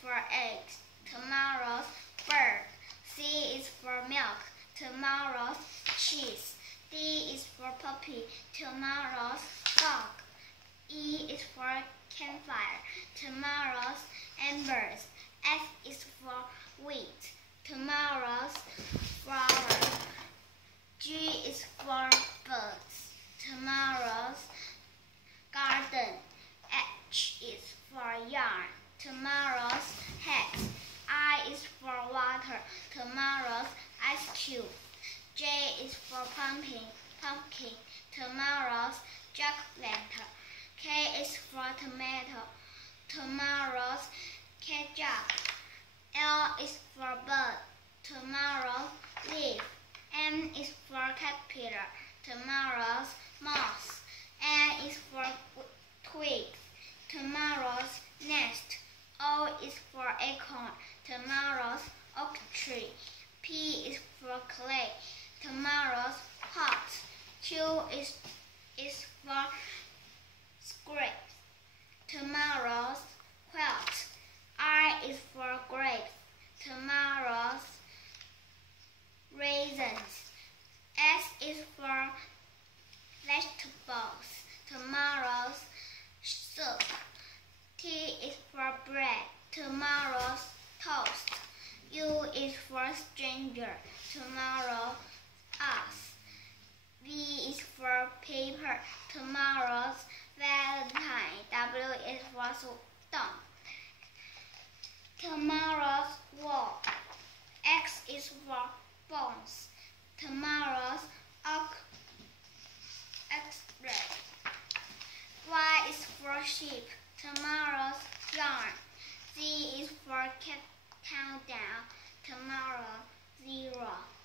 for eggs. Tomorrow's bird. C is for milk. Tomorrow's cheese. D is for puppy. Tomorrow's dog. E is for campfire. Tomorrow's embers. F is for wheat. Tomorrow's flower. G is for birds. Tomorrow's garden. H is for yarn. Tomorrow's hat. I is for water. Tomorrow's ice cube. J is for pumpkin. Tomorrow's jack-o'-lantern. K is for tomato. Tomorrow's ketchup. L is for bird. Tomorrow's leaf. M is for caterpillar. Tomorrow's mouse. N is for twig. Tomorrow's nest. O is for acorn. Tomorrow's oak tree. P is for clay. Tomorrow's pot. Q is for script. Tomorrow's quilt. R is for grapes. Tomorrow's raisins. S is for vegetables. Tomorrow's soup. T is for bread. Tomorrow's toast. U is for stranger. Tomorrow us. V is for paper. Tomorrow's Valentine. W is for stone. Tomorrow's wall. X is for bones. Tomorrow's X-ray. Y is for sheep. Tomorrow's yarn. Z is for countdown. Tomorrow 0.